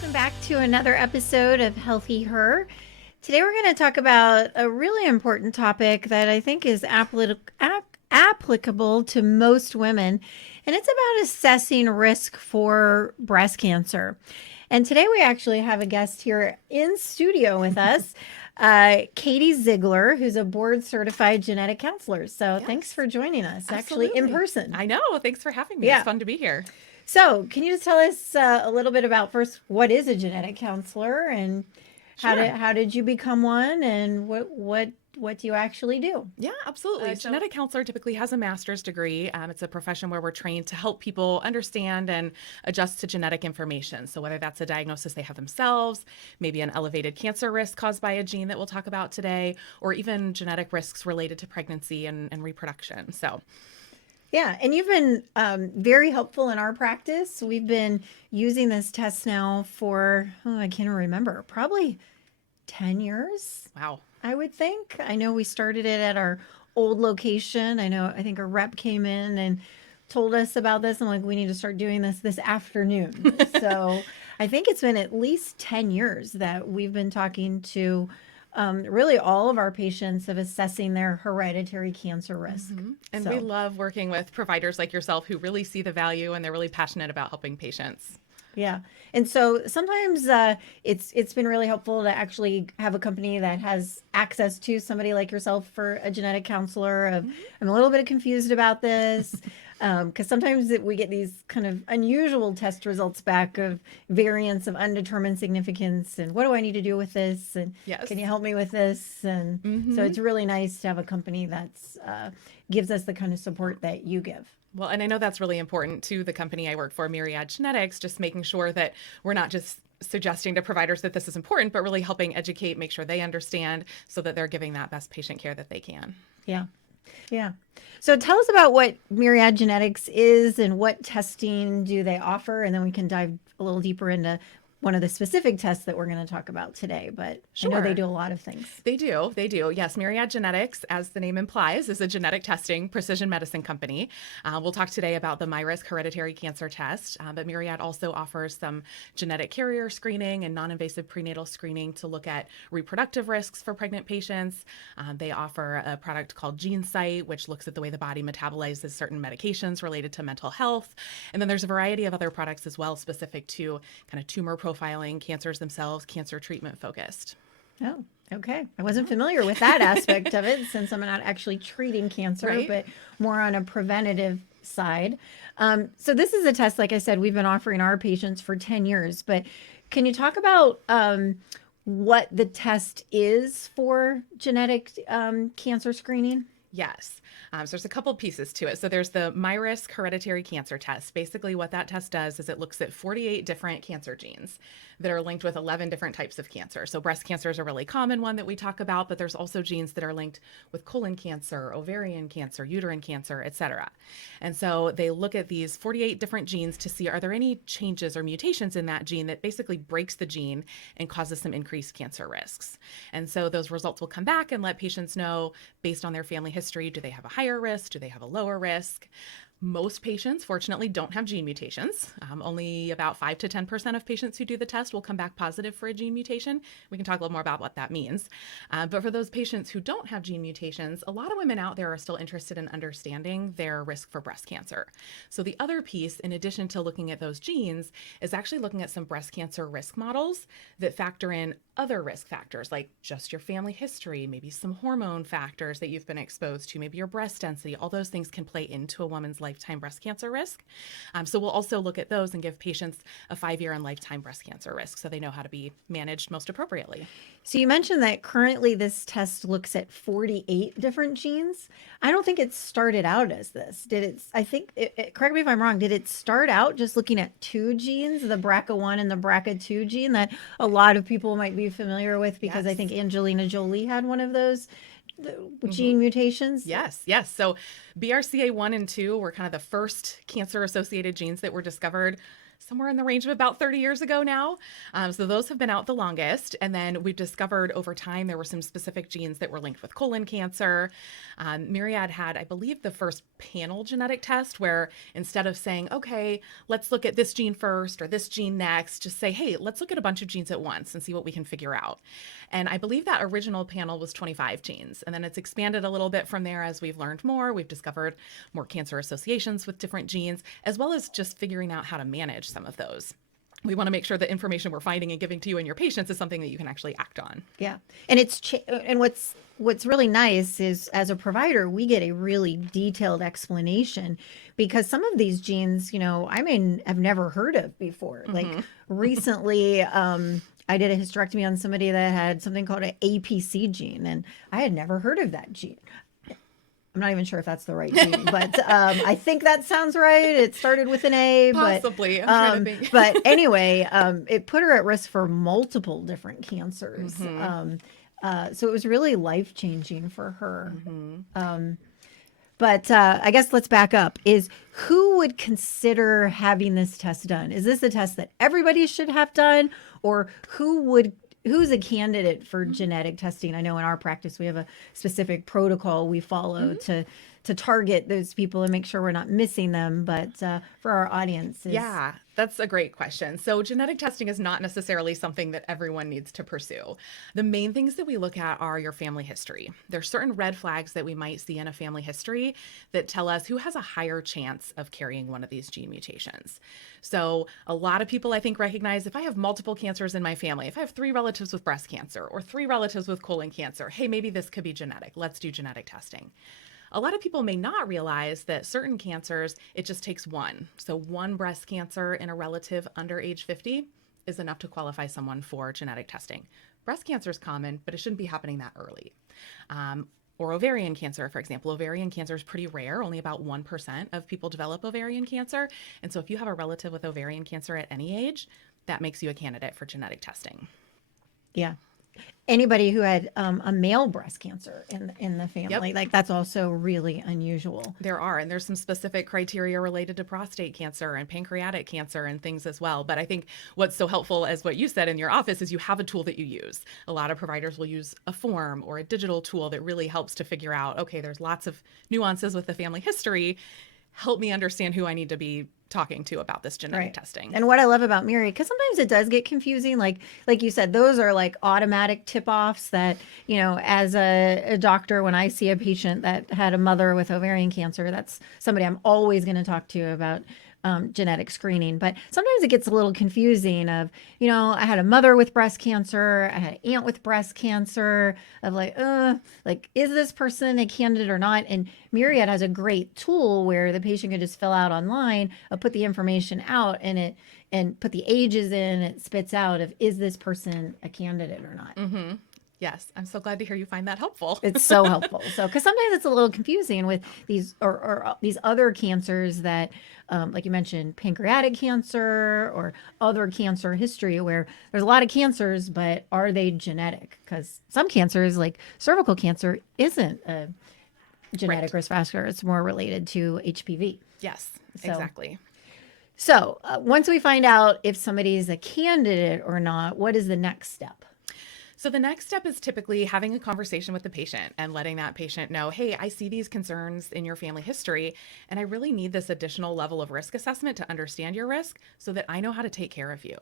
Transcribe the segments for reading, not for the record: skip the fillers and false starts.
Welcome back to another episode of Healthy Her. Today we're going to talk about a really important topic that I think is applicable to most women, and it's about assessing risk for breast cancer. And today we actually have a guest here in studio with us, Katie Ziegler, who's a board-certified genetic counselor. So thanks for joining us, actually in person. I know. Thanks for having me. Yeah. It's fun to be here. So, can you just tell us a little bit about first what is a genetic counselor and how did you become one and what do you actually do? Yeah, absolutely. Genetic counselor typically has a master's degree. It's a profession where we're trained to help people understand and adjust to genetic information. So whether that's a diagnosis they have themselves, maybe an elevated cancer risk caused by a gene that we'll talk about today, or even genetic risks related to pregnancy and reproduction. So. Yeah, and you've been very helpful in our practice. We've been using this test now for, I can't remember, probably 10 years. Wow. I would think. I know we started it at our old location. I think a rep came in and told us about this. I'm like, we need to start doing this afternoon. So I think it's been at least 10 years that we've been talking to really all of our patients of assessing their hereditary cancer risk. Mm-hmm. And we love working with providers like yourself who really see the value and they're really passionate about helping patients. Yeah. And so sometimes it's been really helpful to actually have a company that has access to somebody like yourself for a genetic counselor. I'm a little bit confused about this because sometimes we get these kind of unusual test results back of variants of undetermined significance. And what do I need to do with this? And can you help me with this? And so it's really nice to have a company that's gives us the kind of support that you give. Well, and I know that's really important to the company I work for, Myriad Genetics, just making sure that we're not just suggesting to providers that this is important, but really helping educate, make sure they understand so that they're giving that best patient care that they can. Yeah. Yeah. So tell us about what Myriad Genetics is and what testing do they offer, and then we can dive a little deeper into one of the specific tests that we're going to talk about today, but I know they do a lot of things. They do. Yes, Myriad Genetics, as the name implies, is a genetic testing precision medicine company. We'll talk today about the MyRisk hereditary cancer test, but Myriad also offers some genetic carrier screening and non-invasive prenatal screening to look at reproductive risks for pregnant patients. They offer a product called GeneSight, which looks at the way the body metabolizes certain medications related to mental health. And then there's a variety of other products as well, specific to kind of tumor profiling, cancers themselves, cancer treatment focused. Oh, okay. I wasn't familiar with that aspect of it since I'm not actually treating cancer, but more on a preventative side. So this is a test, like I said, we've been offering our patients for 10 years, but can you talk about what the test is for genetic cancer screening? Yes. So there's a couple pieces to it. So there's the MyRisk hereditary cancer test. Basically, what that test does is it looks at 48 different cancer genes that are linked with 11 different types of cancer. So breast cancer is a really common one that we talk about, but there's also genes that are linked with colon cancer, ovarian cancer, uterine cancer, et cetera. And so they look at these 48 different genes to see, are there any changes or mutations in that gene that basically breaks the gene and causes some increased cancer risks. And so those results will come back and let patients know, based on their family history, do they have a higher risk? Do they have a lower risk? Most patients, fortunately, don't have gene mutations. Only about 5 to 10% of patients who do the test will come back positive for a gene mutation. We can talk a little more about what that means. But for those patients who don't have gene mutations, a lot of women out there are still interested in understanding their risk for breast cancer. So the other piece, in addition to looking at those genes, is actually looking at some breast cancer risk models that factor in other risk factors, like just your family history, maybe some hormone factors that you've been exposed to, maybe your breast density. All those things can play into a woman's lifetime breast cancer risk. So we'll also look at those and give patients a 5-year and lifetime breast cancer risk so they know how to be managed most appropriately. So you mentioned that currently this test looks at 48 different genes. I don't think it started out as this. Did it? I think, correct me if I'm wrong, did it start out just looking at 2 genes, the BRCA1 and the BRCA2 gene that a lot of people might be familiar with because I think Angelina Jolie had one of those gene mutations? Yes. So BRCA1 and 2 were kind of the first cancer-associated genes that were discovered somewhere in the range of about 30 years ago now. So those have been out the longest. And then we've discovered over time there were some specific genes that were linked with colon cancer. Myriad had, I believe, the first panel genetic test where instead of saying, okay, let's look at this gene first or this gene next, just say, hey, let's look at a bunch of genes at once and see what we can figure out. And I believe that original panel was 25 genes. And then it's expanded a little bit from there as we've learned more. We've discovered more cancer associations with different genes, as well as just figuring out how to manage some of those. We want to make sure the information we're finding and giving to you and your patients is something that you can actually act on. Yeah. And and what's really nice is as a provider, we get a really detailed explanation because some of these genes, I mean, I've never heard of before. Like recently, I did a hysterectomy on somebody that had something called an APC gene, and I had never heard of that gene. I'm not even sure if that's the right gene, but I think that sounds right. It started with an A, Possibly. but anyway, it put her at risk for multiple different cancers. So it was really life-changing for her. But I guess let's back up. Who would consider having this test done? Is this a test that everybody should have done, or who's a candidate for genetic testing? I know in our practice we have a specific protocol we follow to target those people and make sure we're not missing them. But for our audience, yeah, that's a great question. So genetic testing is not necessarily something that everyone needs to pursue. The main things that we look at are your family history. There's certain red flags that we might see in a family history that tell us who has a higher chance of carrying one of these gene mutations. So a lot of people, I think, recognize if I have multiple cancers in my family, if I have 3 relatives with breast cancer or 3 relatives with colon cancer, hey, maybe this could be genetic. Let's do genetic testing. A lot of people may not realize that certain cancers, it just takes one. So one breast cancer in a relative under age 50 is enough to qualify someone for genetic testing. Breast cancer is common, but it shouldn't be happening that early. Or ovarian cancer, for example. Ovarian cancer is pretty rare. Only about 1% of people develop ovarian cancer. And so if you have a relative with ovarian cancer at any age, that makes you a candidate for genetic testing. Yeah. Anybody who had a male breast cancer in the family, like that's also really unusual. There are, and there's some specific criteria related to prostate cancer and pancreatic cancer and things as well. But I think what's so helpful, as what you said in your office, is you have a tool that you use. A lot of providers will use a form or a digital tool that really helps to figure out, okay, there's lots of nuances with the family history. Help me understand who I need to be talking to about this genetic testing. And what I love about Myriad, because sometimes it does get confusing, like you said, those are like automatic tip-offs that, as a doctor, when I see a patient that had a mother with ovarian cancer, that's somebody I'm always going to talk to about genetic screening. But sometimes it gets a little confusing of, I had a mother with breast cancer, I had an aunt with breast cancer, of like, is this person a candidate or not? And Myriad has a great tool where the patient can just fill out online, put the information out, and put the ages in, it spits out of, is this person a candidate or not? Mm-hmm. Yes, I'm so glad to hear you find that helpful. It's so helpful. So, because sometimes it's a little confusing with these or these other cancers that, like you mentioned, pancreatic cancer or other cancer history, where there's a lot of cancers, but are they genetic? Because some cancers, like cervical cancer, isn't a genetic risk factor. It's more related to HPV. Yes, exactly. So, once we find out if somebody is a candidate or not, what is the next step? So the next step is typically having a conversation with the patient and letting that patient know, hey, I see these concerns in your family history, and I really need this additional level of risk assessment to understand your risk so that I know how to take care of you.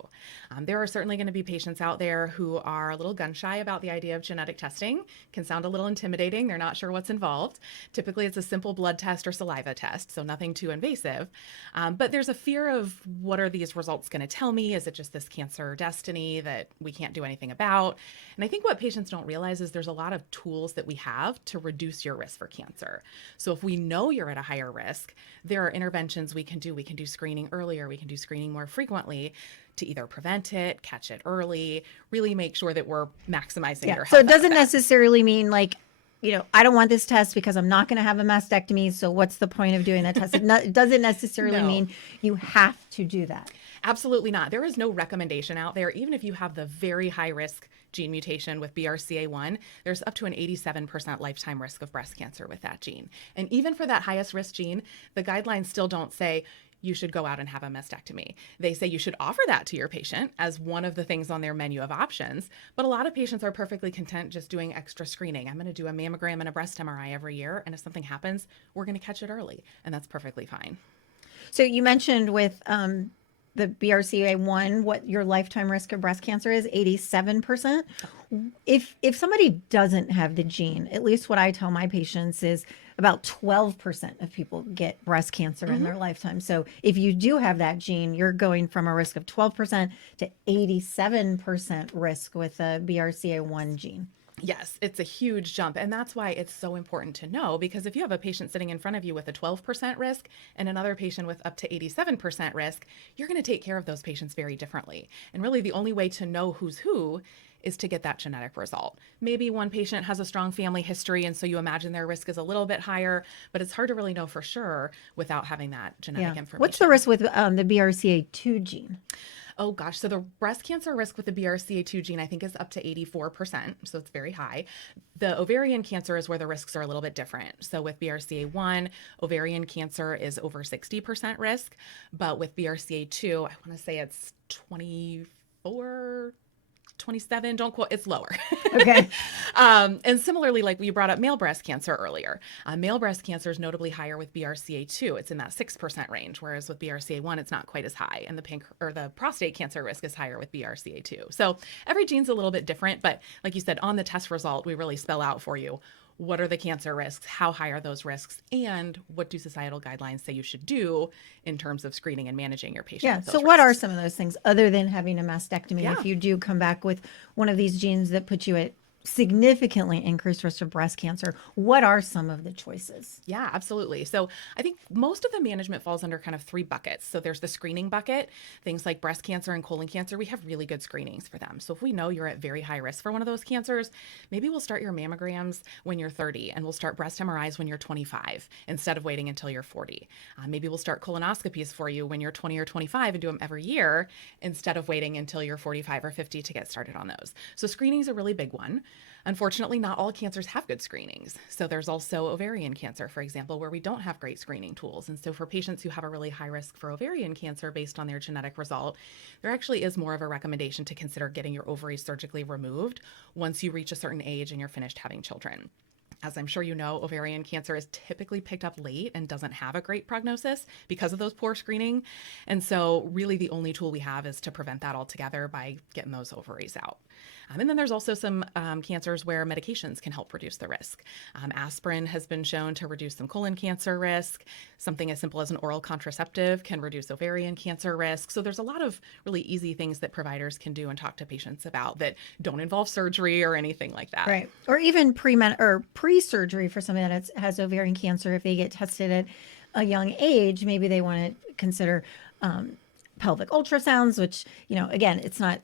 There are certainly going to be patients out there who are a little gun shy about the idea of genetic testing, can sound a little intimidating. They're not sure what's involved. Typically, it's a simple blood test or saliva test, so nothing too invasive. But there's a fear of, what are these results going to tell me? Is it just this cancer destiny that we can't do anything about? And I think what patients don't realize is there's a lot of tools that we have to reduce your risk for cancer. So if we know you're at a higher risk, there are interventions we can do. We can do screening earlier. We can do screening more frequently to either prevent it, catch it early, really make sure that we're maximizing your health. So it doesn't necessarily mean like, I don't want this test because I'm not going to have a mastectomy. So what's the point of doing that test? It doesn't necessarily mean you have to do that. Absolutely not. There is no recommendation out there. Even if you have the very high risk gene mutation with BRCA1, there's up to an 87% lifetime risk of breast cancer with that gene. And even for that highest risk gene, the guidelines still don't say you should go out and have a mastectomy. They say you should offer that to your patient as one of the things on their menu of options. But a lot of patients are perfectly content just doing extra screening. I'm going to do a mammogram and a breast MRI every year. And if something happens, we're going to catch it early. And that's perfectly fine. So you mentioned with the BRCA1, what your lifetime risk of breast cancer is, 87%. If somebody doesn't have the gene, at least what I tell my patients is about 12% of people get breast cancer in their lifetime. So if you do have that gene, you're going from a risk of 12% to 87% risk with a BRCA1 gene. Yes, it's a huge jump. And that's why it's so important to know, because if you have a patient sitting in front of you with a 12% risk and another patient with up to 87% risk, you're going to take care of those patients very differently. And really, the only way to know who's who is to get that genetic result. Maybe one patient has a strong family history, and so you imagine their risk is a little bit higher, but it's hard to really know for sure without having that genetic information. What's the risk with the BRCA2 gene? Oh gosh, so the breast cancer risk with the BRCA2 gene, I think, is up to 84%, so it's very high. The ovarian cancer is where the risks are a little bit different. So with BRCA1, ovarian cancer is over 60% risk, but with BRCA2, I want to say it's 24, 27, don't quote, it's lower. Okay. And similarly, like you brought up male breast cancer earlier, male breast cancer is notably higher with BRCA2. It's in that 6% range, whereas with BRCA1, it's not quite as high. And the prostate cancer risk is higher with BRCA2. So every gene's a little bit different, but like you said, on the test result, we really spell out for you what are the cancer risks, how high are those risks, and what do societal guidelines say you should do in terms of screening and managing your patient. Yeah. So what are some of those things other than having a mastectomy? If you do come back with one of these genes that puts you at significantly increased risk of breast cancer, what are some of the choices? Yeah, absolutely. So I think most of the management falls under kind of three buckets. So there's the screening bucket, things like breast cancer and colon cancer. We have really good screenings for them. So if we know you're at very high risk for one of those cancers, maybe we'll start your mammograms when you're 30 and we'll start breast MRIs when you're 25 instead of waiting until you're 40. Maybe we'll start colonoscopies for you when you're 20 or 25 and do them every year instead of waiting until you're 45 or 50 to get started on those. So screening is a really big one. Unfortunately, not all cancers have good screenings. So there's also ovarian cancer, for example, where we don't have great screening tools. And so for patients who have a really high risk for ovarian cancer based on their genetic result, there actually is more of a recommendation to consider getting your ovaries surgically removed once you reach a certain age and you're finished having children. As I'm sure you know, ovarian cancer is typically picked up late and doesn't have a great prognosis because of those poor screening. And so really the only tool we have is to prevent that altogether by getting those ovaries out. And then there's also some cancers where medications can help reduce the risk. Aspirin has been shown to reduce some colon cancer risk. Something as simple as an oral contraceptive can reduce ovarian cancer risk. So there's a lot of really easy things that providers can do and talk to patients about that don't involve surgery or anything like that. Right. Or even pre-surgery for somebody that has ovarian cancer. If they get tested at a young age, maybe they want to consider pelvic ultrasounds, which, again, it's not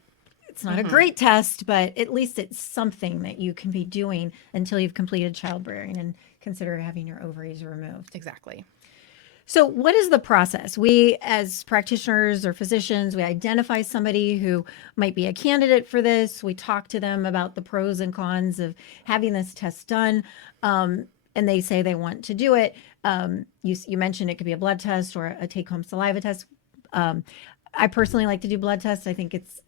a great test, but at least it's something that you can be doing until you've completed childbearing and consider having your ovaries removed. Exactly. So what is the process? We, as practitioners or physicians, we identify somebody who might be a candidate for this. We talk to them about the pros and cons of having this test done. And they say they want to do it. You mentioned it could be a blood test or a take-home saliva test. I personally like to do blood tests. I think it's...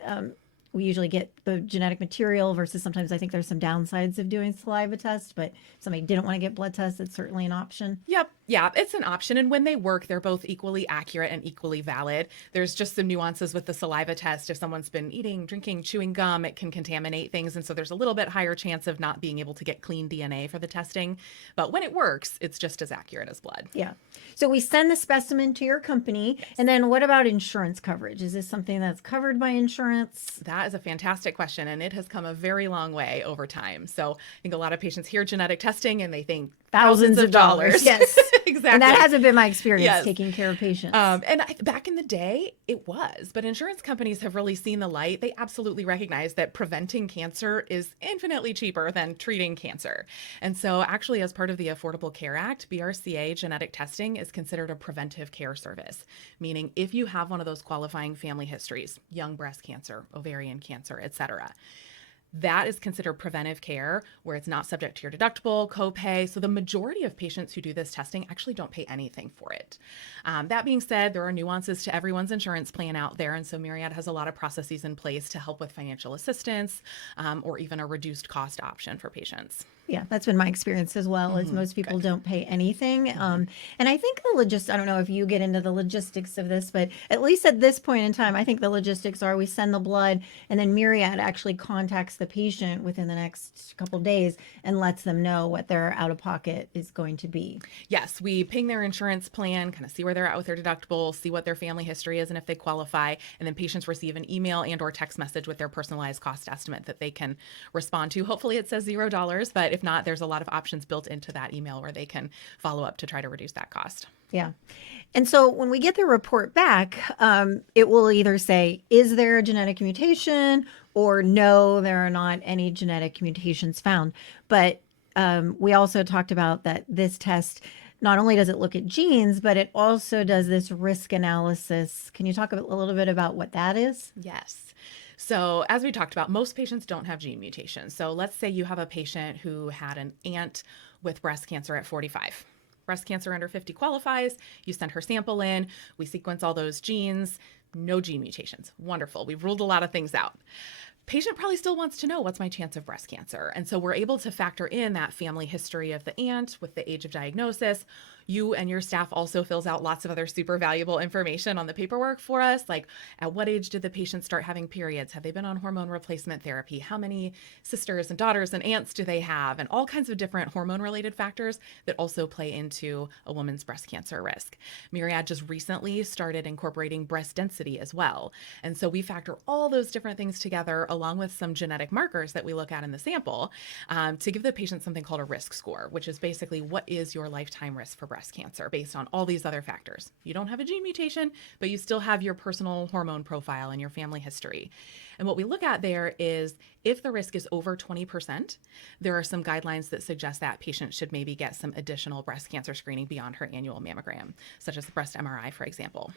we usually get the genetic material versus sometimes I think there's some downsides of doing saliva tests, but if somebody didn't want to get blood tests, it's certainly an option. Yep. Yeah, it's an option. And when they work, they're both equally accurate and equally valid. There's just some nuances with the saliva test. If someone's been eating, drinking, chewing gum, it can contaminate things. And so there's a little bit higher chance of not being able to get clean DNA for the testing. But when it works, it's just as accurate as blood. Yeah. So we send the specimen to your company. Yes. And then what about insurance coverage? Is this something that's covered by insurance? That is a fantastic question. And it has come a very long way over time. So I think a lot of patients hear genetic testing and they think thousands of dollars. Yes. Exactly. And that hasn't been my experience taking care of patients. Back in the day, it was. But insurance companies have really seen the light. They absolutely recognize that preventing cancer is infinitely cheaper than treating cancer. And so actually, as part of the Affordable Care Act, BRCA genetic testing is considered a preventive care service, meaning if you have one of those qualifying family histories, young breast cancer, ovarian cancer, et cetera, That is considered preventive care where it's not subject to your deductible, copay. So the majority of patients who do this testing actually don't pay anything for it. That being said, there are nuances to everyone's insurance plan out there. And so Myriad has a lot of processes in place to help with financial assistance or even a reduced cost option for patients. Yeah, that's been my experience as well, is most people don't pay anything. And I think I don't know if you get into the logistics of this, but at least at this point in time, I think the logistics are we send the blood and then Myriad actually contacts the patient within the next couple of days and lets them know what their out of pocket is going to be. Yes, we ping their insurance plan, kind of see where they're at with their deductible, see what their family history is and if they qualify, and then patients receive an email and or text message with their personalized cost estimate that they can respond to. Hopefully it says $0, but if not, there's a lot of options built into that email where they can follow up to try to reduce that cost. Yeah. And so when we get the report back, it will either say, is there a genetic mutation, or no, there are not any genetic mutations found. But we also talked about that this test, not only does it look at genes, but it also does this risk analysis. Can you talk a little bit about what that is? Yes. So as we talked about, most patients don't have gene mutations. So let's say you have a patient who had an aunt with breast cancer at 45. Breast cancer under 50 qualifies. You send her sample in. We sequence all those genes. No gene mutations. Wonderful. We've ruled a lot of things out. Patient probably still wants to know, what's my chance of breast cancer? And so we're able to factor in that family history of the aunt with the age of diagnosis. You and your staff also fills out lots of other super valuable information on the paperwork for us, like at what age did the patient start having periods? Have they been on hormone replacement therapy? How many sisters and daughters and aunts do they have? And all kinds of different hormone-related factors that also play into a woman's breast cancer risk. Myriad just recently started incorporating breast density as well. And so we factor all those different things together along with some genetic markers that we look at in the sample to give the patient something called a risk score, which is basically what is your lifetime risk for breast cancer based on all these other factors. You don't have a gene mutation, but you still have your personal hormone profile and your family history. And what we look at there is if the risk is over 20%, there are some guidelines that suggest that patient should maybe get some additional breast cancer screening beyond her annual mammogram, such as the breast MRI, for example.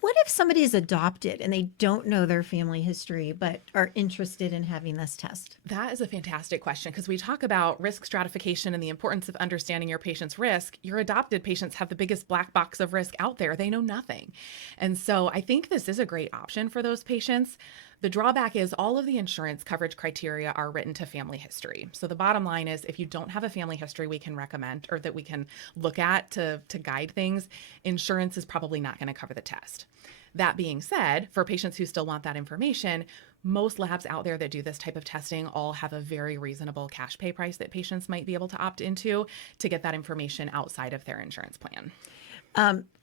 What if somebody is adopted and they don't know their family history but are interested in having this test? That is a fantastic question because we talk about risk stratification and the importance of understanding your patient's risk. Your adopted patients have the biggest black box of risk out there. They know nothing. And so I think this is a great option for those patients. The drawback is all of the insurance coverage criteria are written to family history. So the bottom line is if you don't have a family history we can recommend or that we can look at to guide things, insurance is probably not going to cover the test. That being said, for patients who still want that information, most labs out there that do this type of testing all have a very reasonable cash pay price that patients might be able to opt into to get that information outside of their insurance plan.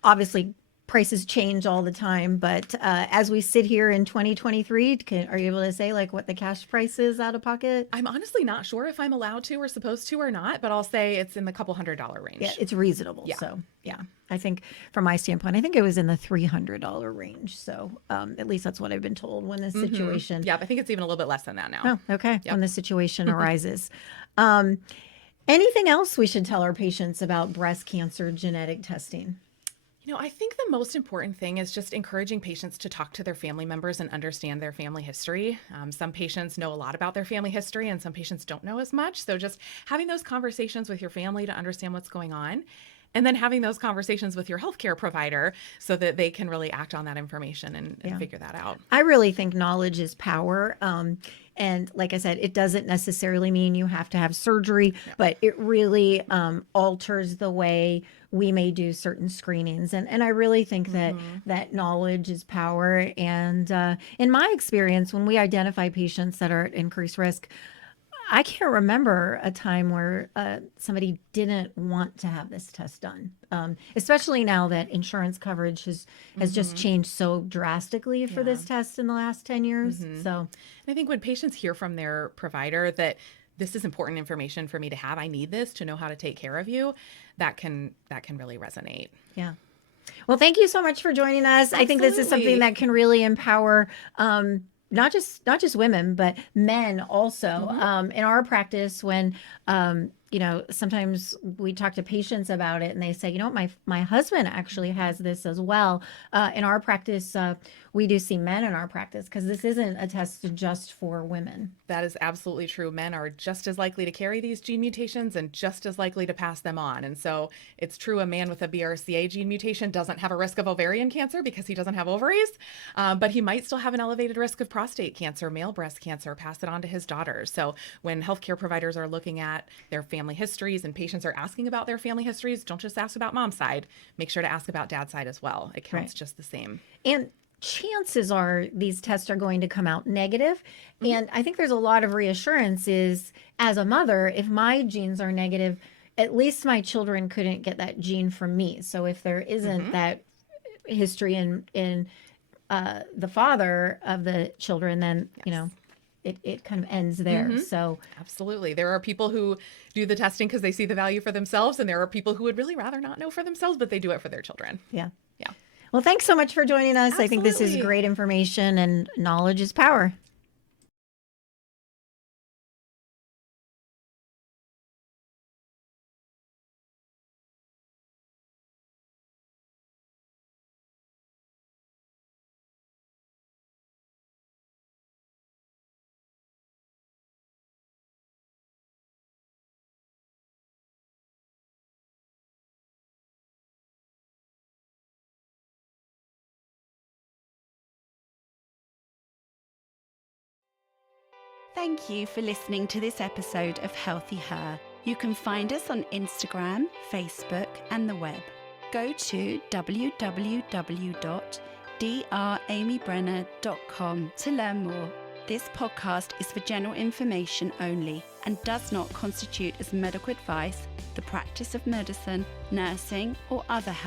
Obviously, prices change all the time, but as we sit here in 2023, are you able to say like what the cash price is out of pocket? I'm honestly not sure if I'm allowed to or supposed to or not, but I'll say it's in the couple $100 range. Yeah, it's reasonable. Yeah. So yeah, I think from my standpoint, I think it was in the $300 range. So at least that's what I've been told when this situation. Yeah, I think it's even a little bit less than that now. Oh, okay. Yep. When the situation arises. Anything else we should tell our patients about breast cancer genetic testing? You know, I think the most important thing is just encouraging patients to talk to their family members and understand their family history. Some patients know a lot about their family history and some patients don't know as much. So just having those conversations with your family to understand what's going on, and then having those conversations with your healthcare provider so that they can really act on that information and figure that out. I really think knowledge is power. And like I said, it doesn't necessarily mean you have to have surgery, but it really alters the way we may do certain screenings. And I really think that that knowledge is power. And in my experience, when we identify patients that are at increased risk, I can't remember a time where somebody didn't want to have this test done, especially now that insurance coverage has just changed so drastically for this test in the last 10 years. So and I think when patients hear from their provider that this is important information for me to have, I need this to know how to take care of you, that can really resonate. Yeah. Well, thank you so much for joining us. Absolutely. I think this is something that can really empower not just women, but men also. In our practice, when sometimes we talk to patients about it and they say, my husband actually has this as well. In our practice, we do see men in our practice because this isn't a test just for women. That is absolutely true. Men are just as likely to carry these gene mutations and just as likely to pass them on. And so it's true a man with a BRCA gene mutation doesn't have a risk of ovarian cancer because he doesn't have ovaries, but he might still have an elevated risk of prostate cancer, male breast cancer, pass it on to his daughters. So when healthcare providers are looking at their family histories and patients are asking about their family histories, don't just ask about mom's side. Make sure to ask about dad's side as well. It counts just the same. And chances are these tests are going to come out negative. And I think there's a lot of reassurance is, as a mother, if my genes are negative, at least my children couldn't get that gene from me. So if there isn't that history in the father of the children, then, it kind of ends there. So absolutely. There are people who do the testing because they see the value for themselves. And there are people who would really rather not know for themselves, but they do it for their children. Yeah. Yeah. Well, thanks so much for joining us. Absolutely. I think this is great information, and knowledge is power. Thank you for listening to this episode of Healthy Her. You can find us on Instagram, Facebook, and the web. Go to www.dramybrenner.com to learn more. This podcast is for general information only and does not constitute as medical advice, the practice of medicine, nursing, or other health